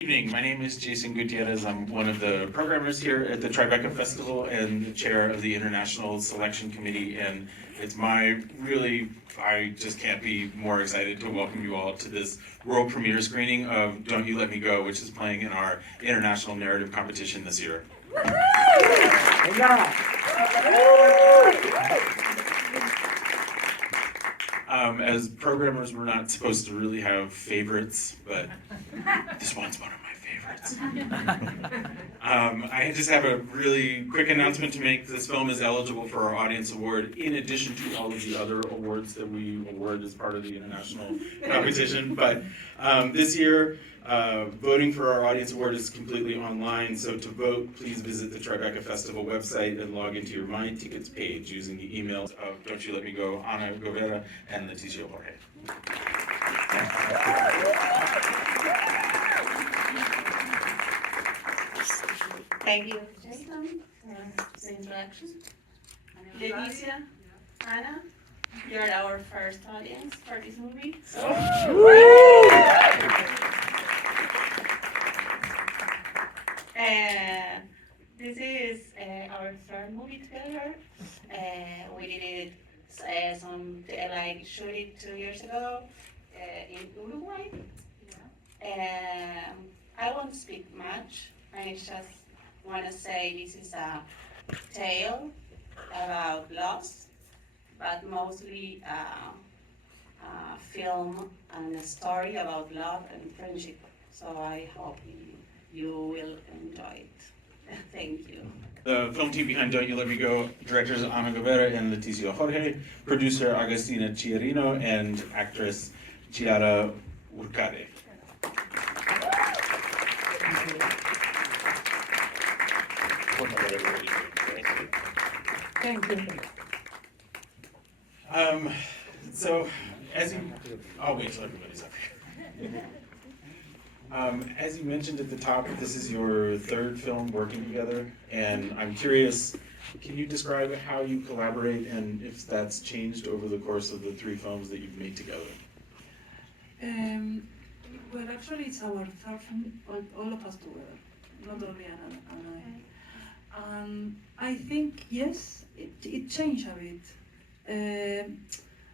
Good evening. My name is Jason Gutierrez. I'm one of the programmers here at the Tribeca Festival and the chair of the International Selection Committee. And it's I just can't be more excited to welcome you all to this world premiere screening of Don't You Let Me Go, which is playing in our international narrative competition this year. As programmers, we're not supposed to really have favorites, but this one's one of my favorites. I just have a really quick announcement to make. This film is eligible for our Audience Award, in addition to all of the other awards that we award as part of the international competition. But this year, voting for our Audience Award is completely online, so to vote, please visit the Tribeca Festival website and log into your My Tickets page using the emails of Don't You Let Me Go, Amari, Guevara, and Leticia, Jorge. Thank you, Jason, for the introduction. Leticia, Anna, you're our first audience for this movie. So. This is our third movie together. We did it shoot it 2 years ago in Uruguay. I won't speak much. I just want to say this is a tale about loss, but mostly a film and a story about love and friendship. So I hope you will enjoy it. Thank you. The film team behind Don't You Let Me Go, directors Ana Guevara and Leticia Jorge, producer Agustina Chiarino, and actress Chiara Urcade. Thank you. So, I'll wait till everybody's up here. As you mentioned at the top, this is your third film working together, and I'm curious, can you describe how you collaborate and if that's changed over the course of the three films that you've made together? Well, actually, it's our third film, all of us together, not only Anna and I. I think, yes, it changed a bit.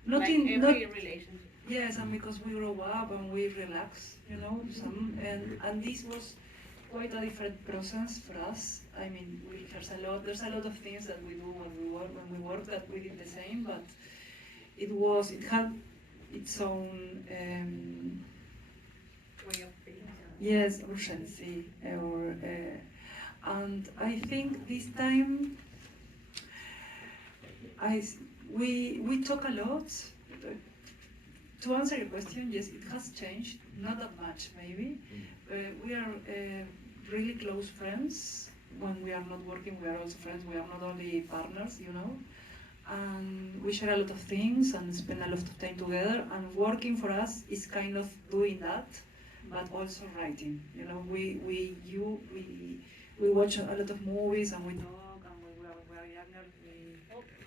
Like every relationship. Yes, and because we grow up and we relax, and this was quite a different process for us. I mean, there's a lot of things that we do when we work that we did the same, but it had its own Way of being. yes, urgency, and I think this time we talk a lot. To answer your question, yes, it has changed, not that much maybe. We are really close friends. When we are not working, we are also friends. We are not only partners, And we share a lot of things and spend a lot of time together. And working for us is kind of doing that, but also writing. We watch a lot of movies and we talk. And when we were younger, we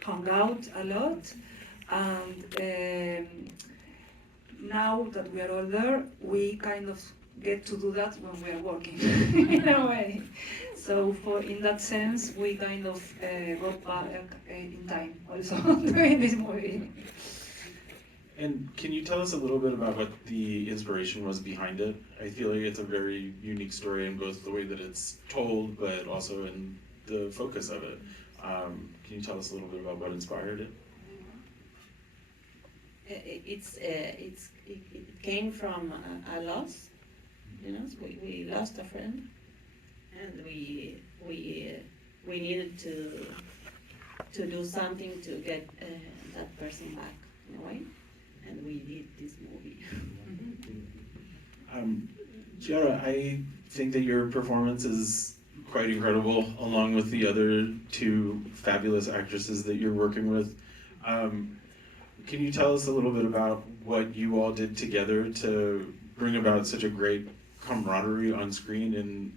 hung out a lot. And now that we are older, we kind of get to do that when we are working, in a way. So in that sense, we kind of go back in time also doing this movie. And can you tell us a little bit about what the inspiration was behind it? I feel like it's a very unique story in both the way that it's told, but also in the focus of it. Can you tell us a little bit about what inspired it? It came from a loss, we lost a friend, and we needed to do something to get that person back in a way, and we did this movie. Chiara, I think that your performance is quite incredible, along with the other two fabulous actresses that you're working with. Can you tell us a little bit about what you all did together to bring about such a great camaraderie on screen, and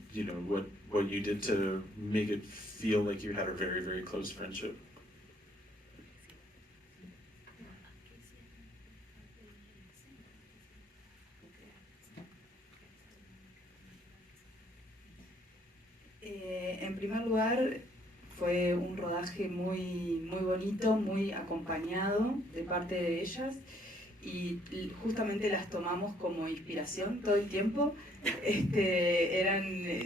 what you did to make it feel like you had a very, very close friendship? En primer lugar, fue un rodaje muy, muy bonito, muy acompañado de parte de ellas justamente las tomamos como inspiración todo el tiempo.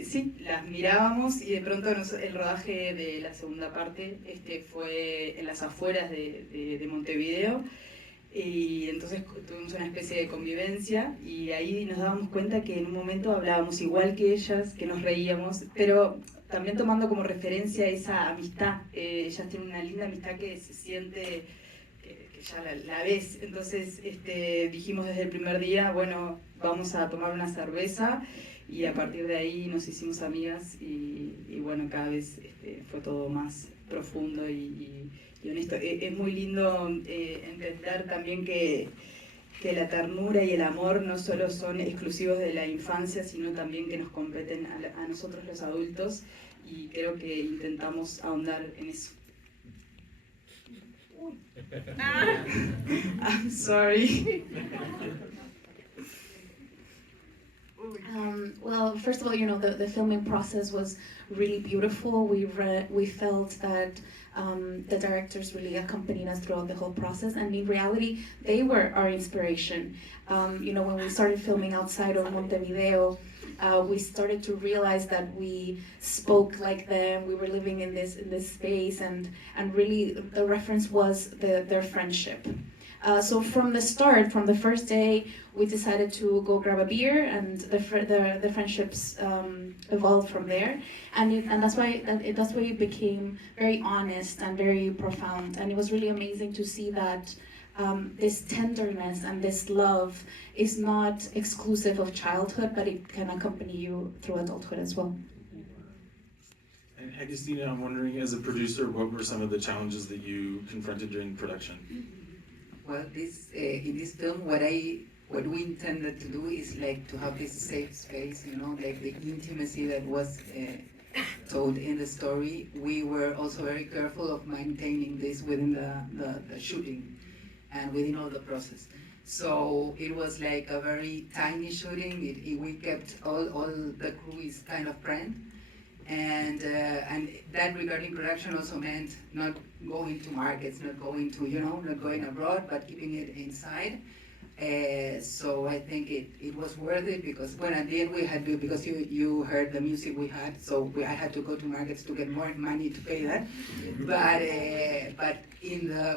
Sí, las mirábamos y de pronto el rodaje de la segunda parte fue en las afueras de Montevideo. Y entonces tuvimos una especie de convivencia y ahí nos dábamos cuenta que en un momento hablábamos igual que ellas, que nos reíamos, pero también tomando como referencia esa amistad. Ellas tienen una linda amistad que se siente, que ya la ves. Entonces dijimos desde el primer día, bueno, vamos a tomar una cerveza y a partir de ahí nos hicimos amigas y bueno, cada vez fue todo más profundo y honesto. Es muy lindo entender también que la ternura y el amor no solo son exclusivos de la infancia, sino también que nos competen a nosotros los adultos y creo que intentamos ahondar en eso. I'm sorry. Well, first of all, the filming process was really beautiful. We felt that the directors really accompanied us throughout the whole process, and in reality, they were our inspiration. When we started filming outside of Montevideo, we started to realize that we spoke like them. We were living in this space, and really the reference was their friendship. So from the start, from the first day, we decided to go grab a beer, and the friendships evolved from there, and that's why it became very honest and very profound, and it was really amazing to see that this tenderness and this love is not exclusive of childhood, but it can accompany you through adulthood as well. And Agustina, I'm wondering, as a producer, what were some of the challenges that you confronted during production? Well, in this film, what we intended to do is like to have this safe space, like the intimacy that was told in the story. We were also very careful of maintaining this within the shooting and within all the process. So it was like a very tiny shooting. We kept all the crew is kind of friend. And that regarding production also meant not going to markets, not going abroad, but keeping it inside. So I think it was worth it because when at the end we had to, because you heard the music we had, so I had to go to markets to get more money to pay that. But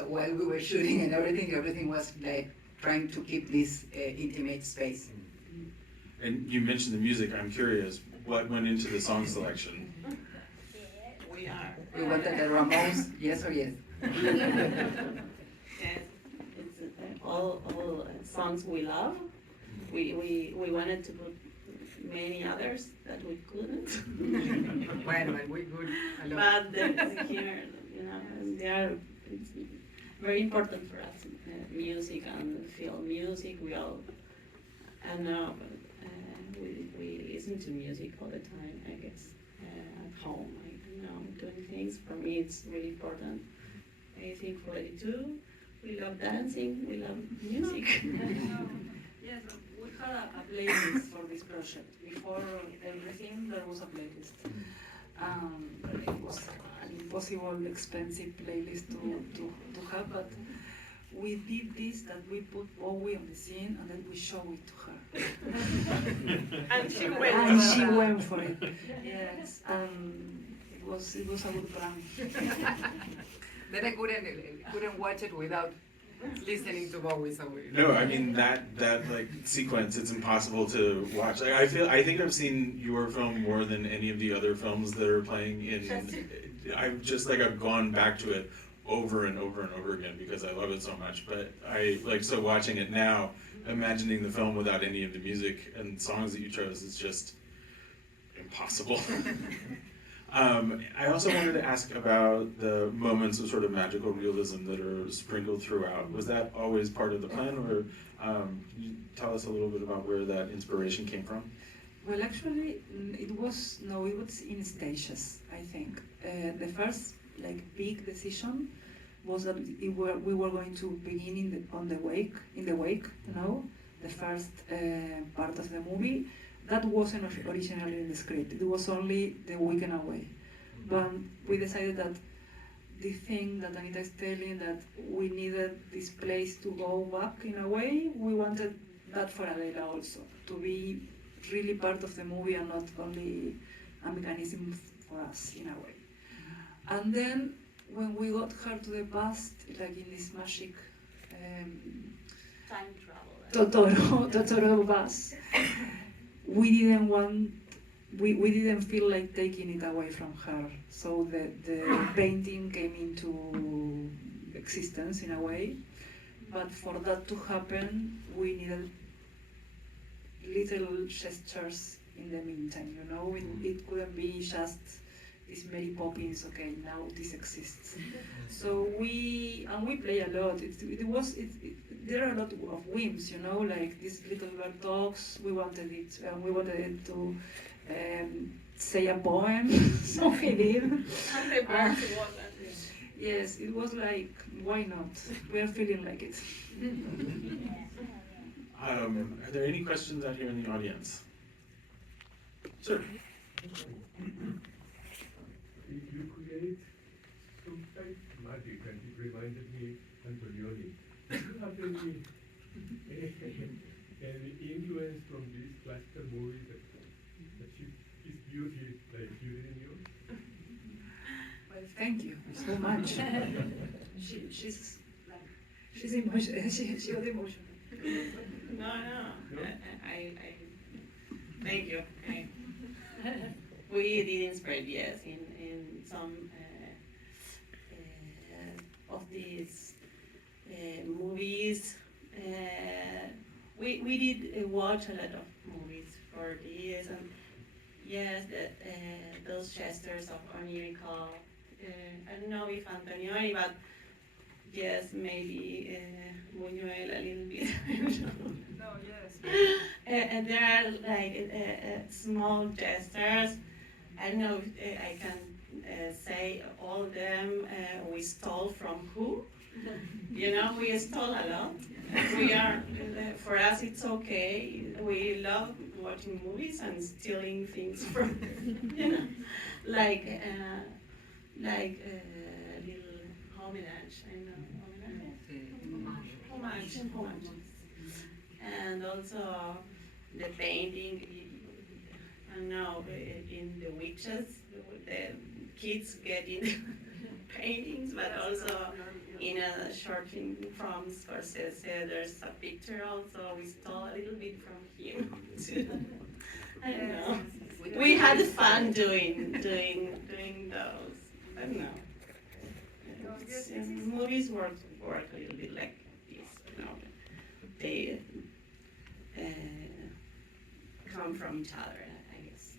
while we were shooting and everything was like trying to keep this intimate space. And you mentioned the music. I'm curious, what went into the song selection? We wanted the Ramones, yes or yes? Yes, it's all songs we love. We wanted to put many others that we couldn't. Bueno, but we could. But here, they are it's very important for us. Music and film music. We listen to music all the time. I guess at home, doing things. For me, it's really important. I think for it too. We love dancing. We love music. Yes, we had a playlist for this project. Before everything, there was a playlist. It was an impossible, expensive playlist to have, but we did this, that we put Bowie on the scene and then we show it to her. And she went for it. Yes, it was a good plan. Then I couldn't watch it without listening to Bowie. So No, I mean that like sequence, it's impossible to watch. Like, I think I've seen your film more than any of the other films that are playing in. I've gone back to it over and over and over again because I love it so much. But so watching it now, imagining the film without any of the music and songs that you chose is just impossible. I also wanted to ask about the moments of sort of magical realism that are sprinkled throughout. Was that always part of the plan, or can you tell us a little bit about where that inspiration came from? Well, actually, it was in stages, I think. The first big decision was that we were going to begin in the wake, the first part of the movie. that wasn't originally in the script. It was only the weekend away. But we decided that the thing that Anita is telling, that we needed this place to go back in a way, we wanted that for Adela also, to be really part of the movie and not only a mechanism for us in a way. And then when we got her to the past, like in this magic Time travel. Totoro bus, we didn't feel like taking it away from her. So the painting came into existence in a way. But for that to happen, we needed little gestures in the meantime, you know? It couldn't be just this Mary Poppins, okay, now this exists. So we play a lot. There are a lot of whims, you know, like this little girl talks. We wanted it to say a poem, so we did. And the birds wasn't. Yes, it was like, why not? We are feeling like it. Are there any questions out here in the audience? Sir? You create some type of magic, and it reminded me Antonioni. Do you have any influence from these classical movies that is beauty like beauty in yours? Well, thank you so much. She's emotional. She got emotional. No. I thank you. We did inspire, yes, in some of these movies. We did watch a lot of movies for this, and yes, those gestures of onirical. I don't know if Antonioni, but yes, maybe Buñuel a little bit. No, yes. And there are like small gestures. I don't know if I can say all of them we stole from who. You know, we stole a lot. We are, for us it's okay. We love watching movies and stealing things from, you know, like little homage, I know, homage. And also the painting, I know, in the witches, the kids get in paintings, but also in a short film from Scorsese, there's a picture also, we stole a little bit from him too. I don't know. We had fun doing those. I don't know. Movies work a little bit like this, you know. They come from each other, I guess.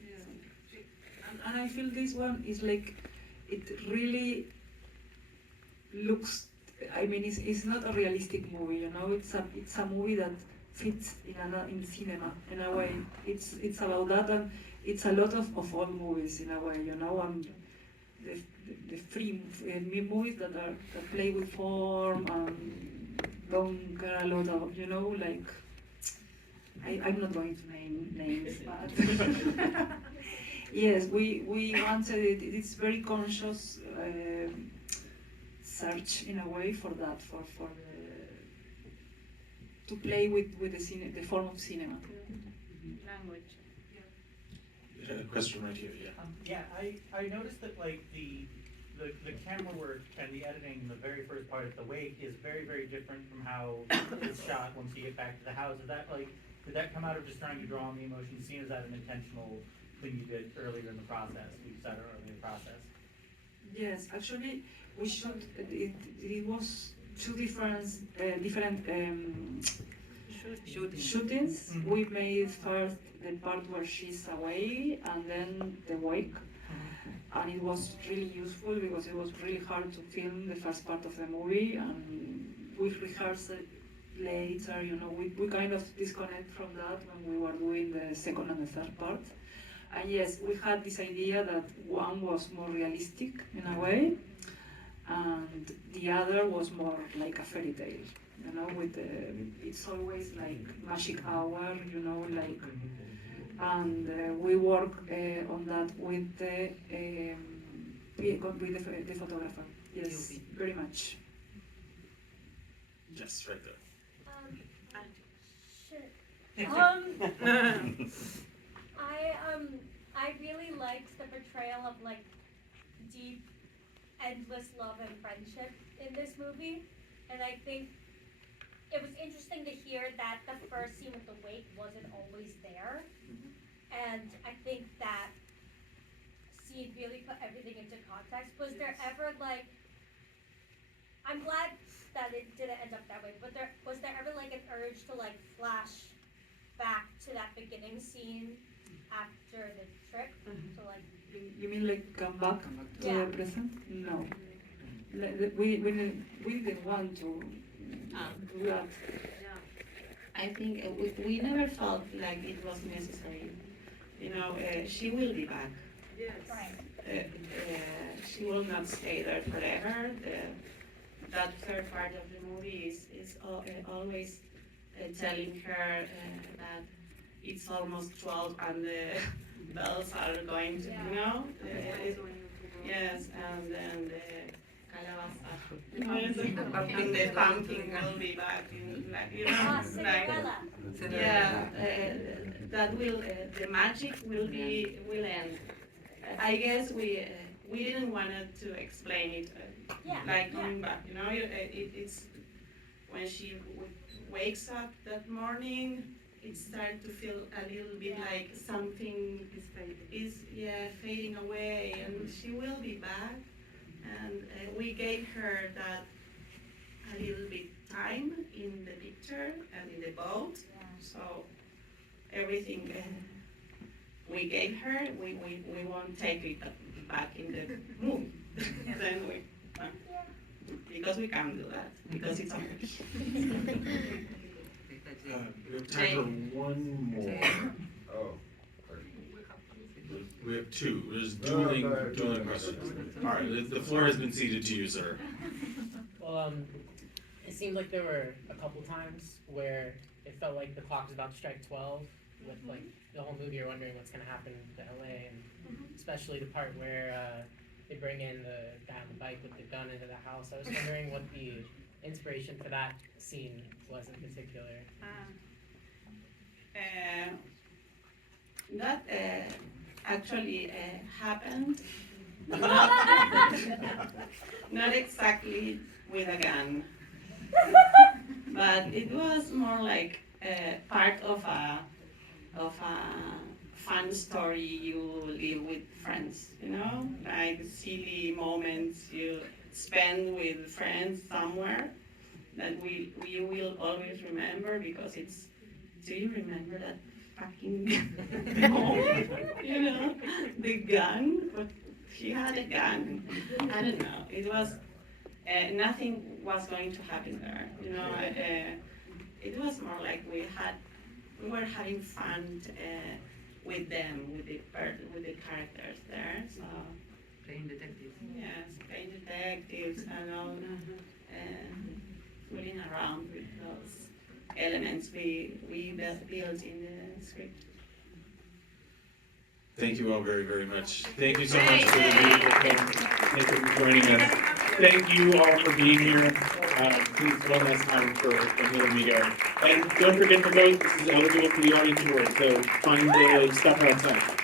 And I feel this one is like, it really looks, I mean, it's not a realistic movie, you know, it's a movie that fits in cinema, in a way. It's about that, and it's a lot of all movies, in a way, you know, and the free movies that play with form and don't care a lot of, you know, like, I'm not going to name names, but yes, we wanted it. It's very conscious search in a way for that, to play with the form of cinema. Language. A question right here, yeah. Yeah, I noticed that like the camera work and the editing in the very first part of the wake is very, very different from how it's shot once you get back to the house. Is that like, did that come out of just trying to draw on the emotion scene? Is that an intentional thing you did earlier in the process? You said earlier in the process. Yes, actually, we shot. It was two different shootings. Mhm. We made first the part where she's away, and then the wake. And it was really useful because it was really hard to film the first part of the movie, and we rehearsed it later, you know, we kind of disconnect from that when we were doing the second and the third part. And yes, we had this idea that one was more realistic in a way, and the other was more like a fairy tale, you know, with it's always like magic hour, you know, like, and we work on that with the photographer. Yes, very much. Yes, right there. I really liked the portrayal of like deep, endless love and friendship in this movie, and I think it was interesting to hear that the first scene with the wake wasn't always there, and I think that scene really put everything into context. Was there ever like, I'm glad that it didn't end up that way, but was there ever like an urge to like flash back to that beginning scene after the trip to like? You mean like come back to Yeah. the present? No. We didn't want to do that. I think we never felt like it was necessary. You know, she will be back. Right. She will not stay there forever. That third part of the movie is always telling her that it's almost 12 and the bells are going to, you know? Yes, and then the calabaza and the pumpkin will be back in, like, you know, Cinderella. yeah, that will, the magic will end. I guess we didn't want to explain it, Yeah. like coming back, you know, it's when she wakes up that morning, it starts to feel a little bit like something is fading away, and she will be back, and we gave her that a little bit time in the picture and in the boat, so everything we gave her, we won't take it back in the movie. Then because we can't do that, because it's a movie. We have time for one more. Oh. We have two. There's No, dueling go ahead. questions. All right, the floor has been ceded to you, sir. Well, it seemed like there were a couple times where it felt like the clock was about to strike 12. With like the whole movie, you're wondering what's gonna happen to LA, and especially the part where they bring in the guy on the bike with the gun into the house. I was wondering what the inspiration for that scene was in particular. That actually happened, not exactly with a gun, but it was more like part of a fun story you live with friends, you know, like silly moments you spend with friends somewhere that we will always remember, because it's, do you remember that fucking you know, the gun? But she had a gun. I don't know. It was nothing was going to happen there. You know, it was more like we were having fun with them, with the characters there. So Playing detectives. yes, playing detectives and all, fooling around with those elements we built in the script. Thank you all very, very much. Thank you so much for the beautiful film. Thank you for joining us. Thank you all for being here. Please one last time for Emil Amigo. And don't forget to vote. This is eligible for the audience award, so find the stuff outside.